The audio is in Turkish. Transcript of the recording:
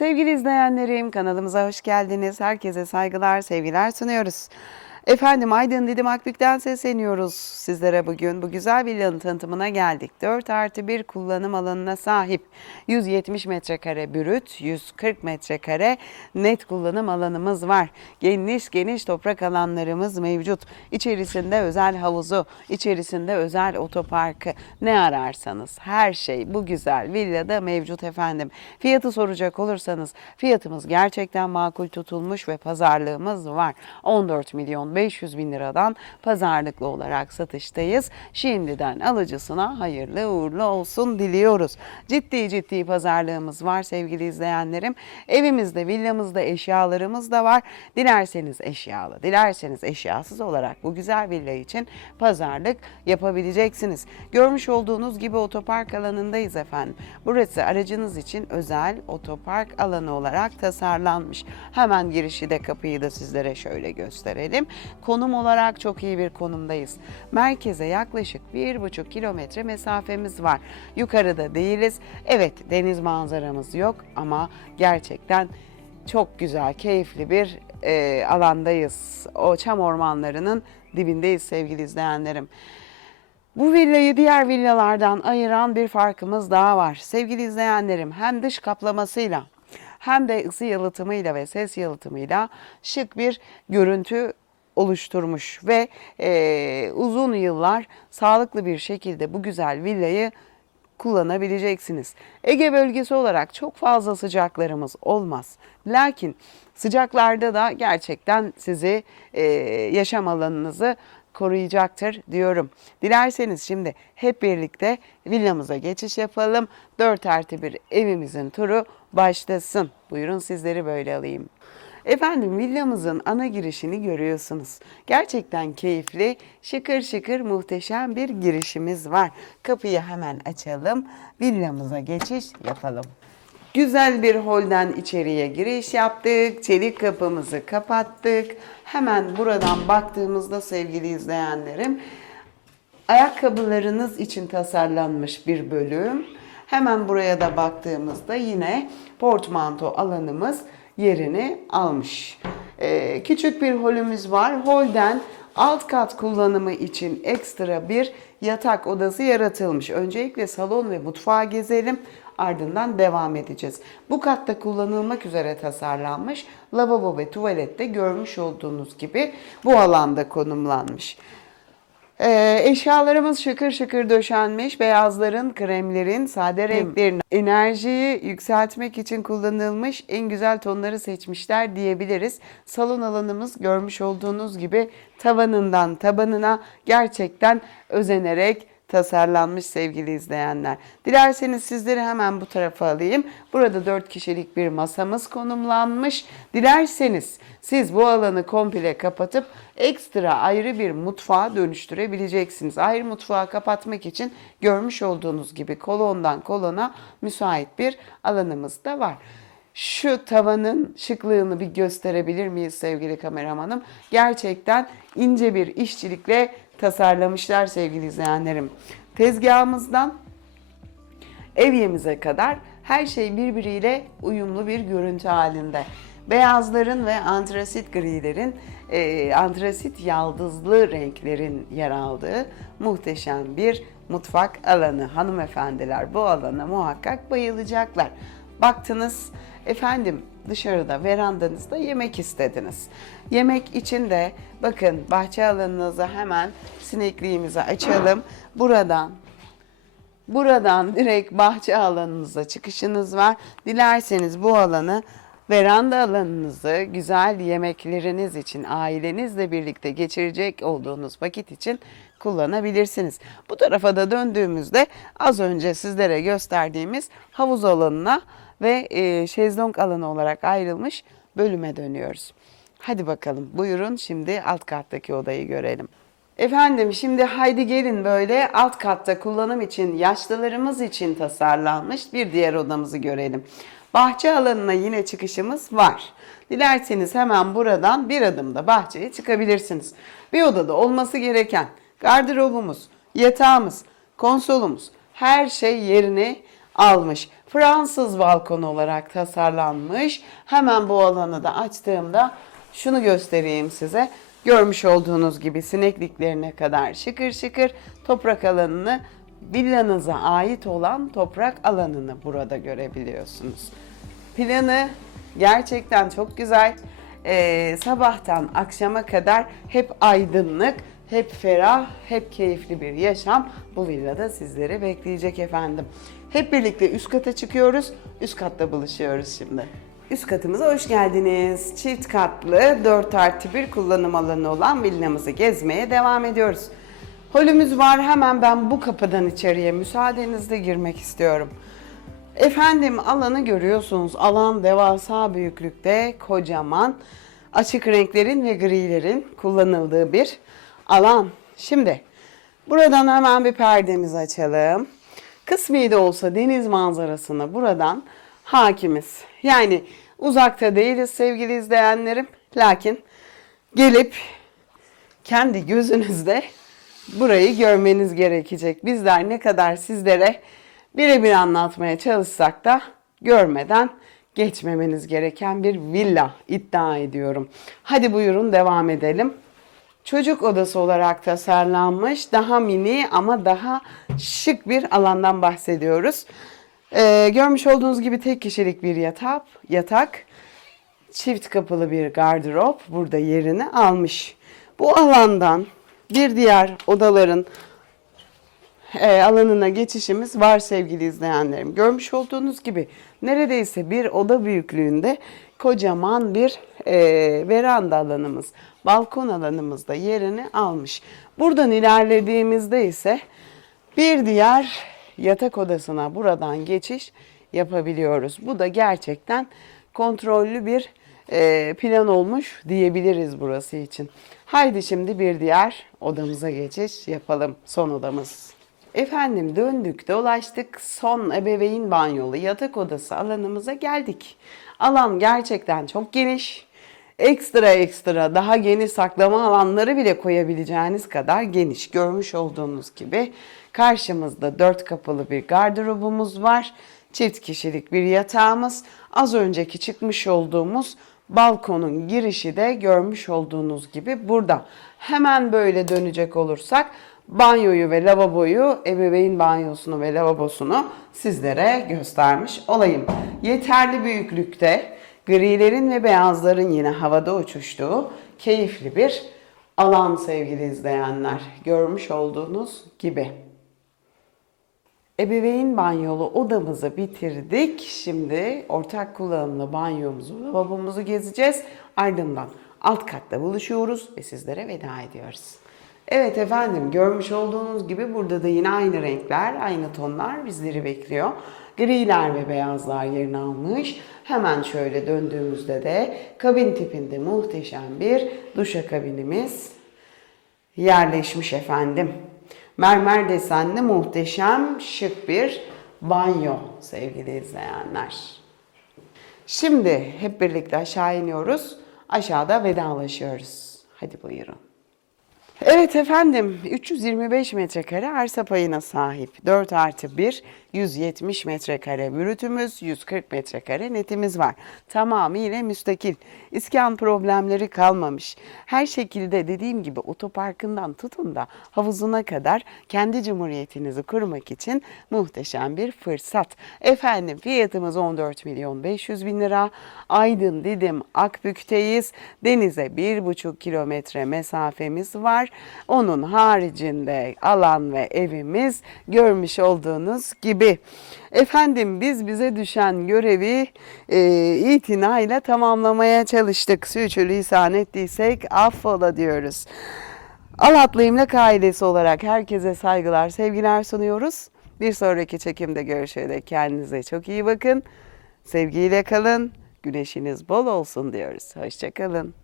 Sevgili izleyenlerim kanalımıza hoş geldiniz. Herkese saygılar, sevgiler sunuyoruz. Efendim Aydın Didim Akbük'ten sesleniyoruz sizlere bugün. Bu güzel villanın tanıtımına geldik. 4 artı 1 kullanım alanına sahip 170 metrekare bürüt, 140 metrekare net kullanım alanımız var. Geniş geniş toprak alanlarımız mevcut. İçerisinde özel havuzu, içerisinde özel otoparkı ne ararsanız her şey bu güzel villada mevcut efendim. Fiyatı soracak olursanız fiyatımız gerçekten makul tutulmuş ve pazarlığımız var. 14 milyon 500 bin liradan pazarlıklı olarak satıştayız. Şimdiden alıcısına hayırlı uğurlu olsun diliyoruz. Ciddi ciddi pazarlığımız var sevgili izleyenlerim. Evimizde, villamızda eşyalarımız da var. Dilerseniz eşyalı, dilerseniz eşyasız olarak bu güzel villa için pazarlık yapabileceksiniz. Görmüş olduğunuz gibi otopark alanındayız efendim. Burası aracınız için özel otopark alanı olarak tasarlanmış. Hemen girişi de kapıyı da sizlere şöyle gösterelim. Konum olarak çok iyi bir konumdayız. Merkeze yaklaşık 1,5 kilometre mesafemiz var. Yukarıda değiliz. Evet deniz manzaramız yok ama gerçekten çok güzel, keyifli bir e, alandayız. O çam ormanlarının dibindeyiz sevgili izleyenlerim. Bu villayı diğer villalardan ayıran bir farkımız daha var. Sevgili izleyenlerim hem dış kaplamasıyla hem de ısı yalıtımıyla ve ses yalıtımıyla şık bir görüntü oluşturmuş ve e, uzun yıllar sağlıklı bir şekilde bu güzel villayı kullanabileceksiniz. Ege bölgesi olarak çok fazla sıcaklarımız olmaz. Lakin sıcaklarda da gerçekten sizi e, yaşam alanınızı koruyacaktır diyorum. Dilerseniz şimdi hep birlikte villamıza geçiş yapalım. 4 artı bir evimizin turu başlasın. Buyurun sizleri böyle alayım. Efendim villamızın ana girişini görüyorsunuz. Gerçekten keyifli, şıkır şıkır muhteşem bir girişimiz var. Kapıyı hemen açalım. Villamıza geçiş yapalım. Güzel bir holden içeriye giriş yaptık. Çelik kapımızı kapattık. Hemen buradan baktığımızda sevgili izleyenlerim ayakkabılarınız için tasarlanmış bir bölüm. Hemen buraya da baktığımızda yine portmanto alanımız yerini almış. Ee, küçük bir holümüz var. Holden alt kat kullanımı için ekstra bir yatak odası yaratılmış. Öncelikle salon ve mutfağı gezelim. Ardından devam edeceğiz. Bu katta kullanılmak üzere tasarlanmış lavabo ve tuvalette görmüş olduğunuz gibi bu alanda konumlanmış. Ee, eşyalarımız şıkır şıkır döşenmiş. Beyazların, kremlerin, sade renklerin enerjiyi yükseltmek için kullanılmış en güzel tonları seçmişler diyebiliriz. Salon alanımız görmüş olduğunuz gibi tavanından tabanına gerçekten özenerek tasarlanmış sevgili izleyenler. Dilerseniz sizleri hemen bu tarafa alayım. Burada 4 kişilik bir masamız konumlanmış. Dilerseniz siz bu alanı komple kapatıp ekstra ayrı bir mutfağa dönüştürebileceksiniz. Ayrı mutfağı kapatmak için görmüş olduğunuz gibi kolondan kolona müsait bir alanımız da var. Şu tavanın şıklığını bir gösterebilir miyiz sevgili kameramanım? Gerçekten ince bir işçilikle tasarlamışlar sevgili izleyenlerim. Tezgahımızdan evyemize kadar her şey birbiriyle uyumlu bir görüntü halinde. Beyazların ve antrasit grilerin, e, antrasit yaldızlı renklerin yer aldığı muhteşem bir mutfak alanı. Hanımefendiler bu alana muhakkak bayılacaklar. Baktınız efendim dışarıda verandanızda yemek istediniz. Yemek için de bakın bahçe alanınıza hemen sinekliğimizi açalım. Buradan Buradan direkt bahçe alanınıza çıkışınız var. Dilerseniz bu alanı veranda alanınızı güzel yemekleriniz için ailenizle birlikte geçirecek olduğunuz vakit için kullanabilirsiniz. Bu tarafa da döndüğümüzde az önce sizlere gösterdiğimiz havuz alanına ve e, şezlong alanı olarak ayrılmış bölüme dönüyoruz. Hadi bakalım buyurun şimdi alt kattaki odayı görelim. Efendim şimdi haydi gelin böyle alt katta kullanım için yaşlılarımız için tasarlanmış bir diğer odamızı görelim. Bahçe alanına yine çıkışımız var. Dilerseniz hemen buradan bir adımda bahçeye çıkabilirsiniz. Bir odada olması gereken gardırobumuz, yatağımız, konsolumuz her şey yerini almış. Fransız balkon olarak tasarlanmış. Hemen bu alanı da açtığımda şunu göstereyim size. Görmüş olduğunuz gibi sinekliklerine kadar şıkır şıkır toprak alanını villanıza ait olan toprak alanını burada görebiliyorsunuz. Planı gerçekten çok güzel. Ee, sabahtan akşama kadar hep aydınlık, hep ferah, hep keyifli bir yaşam bu villada sizleri bekleyecek efendim. Hep birlikte üst kata çıkıyoruz. Üst katta buluşuyoruz şimdi. Üst katımıza hoş geldiniz. Çift katlı 4 artı 1 kullanım alanı olan villamızı gezmeye devam ediyoruz. Holümüz var. Hemen ben bu kapıdan içeriye müsaadenizle girmek istiyorum. Efendim alanı görüyorsunuz. Alan devasa büyüklükte, kocaman, açık renklerin ve grilerin kullanıldığı bir alan. Şimdi buradan hemen bir perdemizi açalım. Kısmi de olsa deniz manzarasına buradan hakimiz. Yani uzakta değiliz sevgili izleyenlerim. Lakin gelip kendi gözünüzde burayı görmeniz gerekecek. Bizler ne kadar sizlere birebir anlatmaya çalışsak da görmeden geçmemeniz gereken bir villa iddia ediyorum. Hadi buyurun devam edelim. Çocuk odası olarak tasarlanmış daha mini ama daha şık bir alandan bahsediyoruz. Ee, görmüş olduğunuz gibi tek kişilik bir yatak, yatak, çift kapılı bir gardırop burada yerini almış. Bu alandan bir diğer odaların e, alanına geçişimiz var sevgili izleyenlerim. Görmüş olduğunuz gibi neredeyse bir oda büyüklüğünde kocaman bir e, veranda alanımız, balkon alanımız da yerini almış. Buradan ilerlediğimizde ise bir diğer yatak odasına buradan geçiş yapabiliyoruz. Bu da gerçekten kontrollü bir e, plan olmuş diyebiliriz burası için. Haydi şimdi bir diğer odamıza geçiş yapalım. Son odamız. Efendim döndük dolaştık son ebeveyn banyolu yatak odası alanımıza geldik. Alan gerçekten çok geniş. Ekstra ekstra daha geniş saklama alanları bile koyabileceğiniz kadar geniş. Görmüş olduğunuz gibi karşımızda dört kapılı bir gardırobumuz var. Çift kişilik bir yatağımız. Az önceki çıkmış olduğumuz balkonun girişi de görmüş olduğunuz gibi burada. Hemen böyle dönecek olursak banyoyu ve lavaboyu, ebeveyn banyosunu ve lavabosunu sizlere göstermiş olayım. Yeterli büyüklükte grilerin ve beyazların yine havada uçuştuğu keyifli bir alan sevgili izleyenler. Görmüş olduğunuz gibi. Ebeveyn banyolu odamızı bitirdik. Şimdi ortak kullanımlı banyomuzu, lavabomuzu gezeceğiz. Ardından alt katta buluşuyoruz ve sizlere veda ediyoruz. Evet efendim görmüş olduğunuz gibi burada da yine aynı renkler, aynı tonlar bizleri bekliyor. Griler ve beyazlar yerini almış. Hemen şöyle döndüğümüzde de kabin tipinde muhteşem bir duşakabinimiz yerleşmiş efendim. Mermer desenli muhteşem şık bir banyo sevgili izleyenler. Şimdi hep birlikte aşağı iniyoruz. Aşağıda vedalaşıyoruz. Hadi buyurun. Evet efendim 325 metrekare arsa payına sahip. 4 artı 1 170 metrekare bürütümüz 140 metrekare netimiz var. Tamamıyla müstakil. İskan problemleri kalmamış. Her şekilde dediğim gibi otoparkından tutun da havuzuna kadar kendi cumhuriyetinizi kurmak için muhteşem bir fırsat. Efendim fiyatımız 14 milyon 500 bin lira. Aydın Didim Akbük'teyiz. Denize 1,5 kilometre mesafemiz var. Onun haricinde alan ve evimiz görmüş olduğunuz gibi. Efendim biz bize düşen görevi e, itinayla tamamlamaya çalıştık. Sürçülisan ettiysek affola diyoruz. Alatlı İmlak ailesi olarak herkese saygılar, sevgiler sunuyoruz. Bir sonraki çekimde görüşene kendinize çok iyi bakın. Sevgiyle kalın. Güneşiniz bol olsun diyoruz. Hoşçakalın.